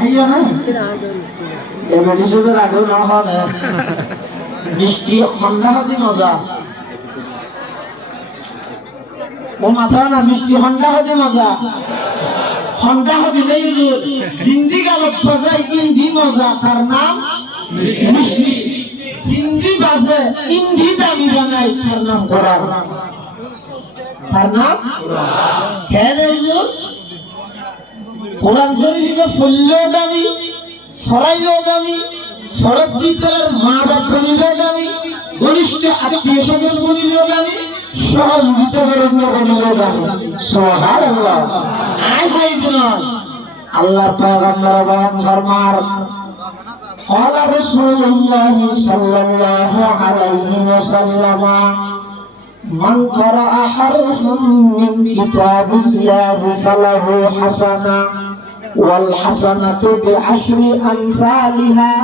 আইও না এবার হিসেবে রাখো না হয় মিষ্টি ঠান্ডা হতে মজা ও মাথা না মিষ্টি ঠান্ডা হতে মজা ঠান্ডা হতে নেই সিন্ধি গালত বাজায় ইন্দি মজা তার নাম মিষ্টি সিন্ধি বাজে ইন্দি দামি বানায় তার নাম কোরআন তার নাম কেন হুজুর কোরআন শরীফে ফুললেও দামি ছড়াইলেও দামি সড়ক দিতের মা বাপ বলিলেও দামি ঘনিষ্ঠ আত্মীয় স্বজন বলিলেও দামি সহযোগিতা বলিলেও দামি সুবহানাল্লাহ আয় হাই দিন আল্লাহর পয়গম্বর বয়ান ফরমার قال رسول الله صلى الله عليه وسلم من قرأ حرفا من كتاب الله فله حسنة والحسنة بعشر أمثالها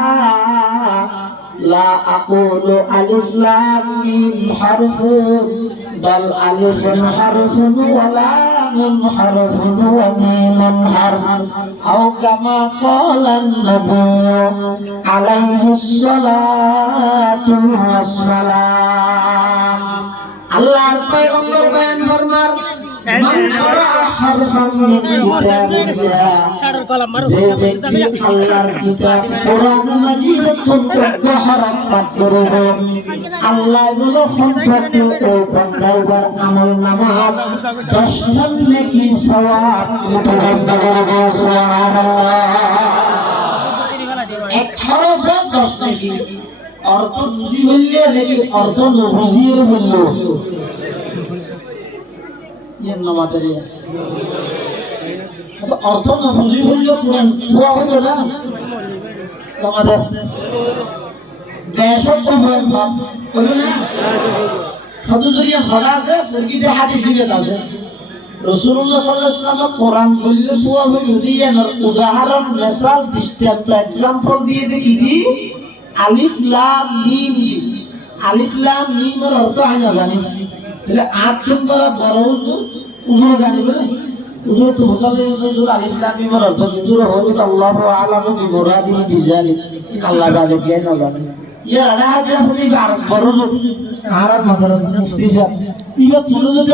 لا أقول ألف لام ميم حرف بل ألف حرف ولام حرف وميم حرف أو كما قال النبي عليه الصلاة والسلام الله البيغمبر بيان فرمار من قرأ حرفا من كتاب الله যে ব্যক্তি আল্লাহর কিতাব কোরআন মাজিদ তত্ত্ব হারাম পাঠ করবে আল্লাহ গুলো সম্পর্কে ওই বান্দার আমলনামা 10 টা নেকি সওয়াব মুঠোবদ্ধ করবে সুবহানাল্লাহ এক হরফে 10 নেকি অর্থ বুঝি হইলে নাকি অর্থ না বুঝিয়ে বললো ইয়েন নামাতে অর্থ না বুঝি হইলে কোরআন ছোঁয়া হবে না তোমাদের দেশত সময় ভাব বলবে না হযরতিয়া খোদা আছে সরগিতে হাদিস বিত আছে রাসূলুল্লাহ সাল্লাল্লাহু আলাইহি ওয়াসাল্লাম কোরআন বললে ছোঁয়া হবে দিয়ে উদাহরণ মেসাল দৃষ্টান্ত एग्जांपल দিয়ে দেখি দি আলিফ লাম মিম আলিফ লাম মিম এর অর্থ আমি জানি তাহলে আট নম্বর বড় হুজুর জানিবে হুজুর তো মুসাল্লি হুজুর আলিফ লাম মিম এর অর্থ হুজুর হলো আল্লাহু আলামু বিমুরাদিহি বিজালিক আল্লাহ বাদে জ্ঞান না জানে ইয়া আড়া হাজার আছে আর বড় হুজুর আর মাদ্রাসা মুফতি সাহেব ইবা তুলো যদি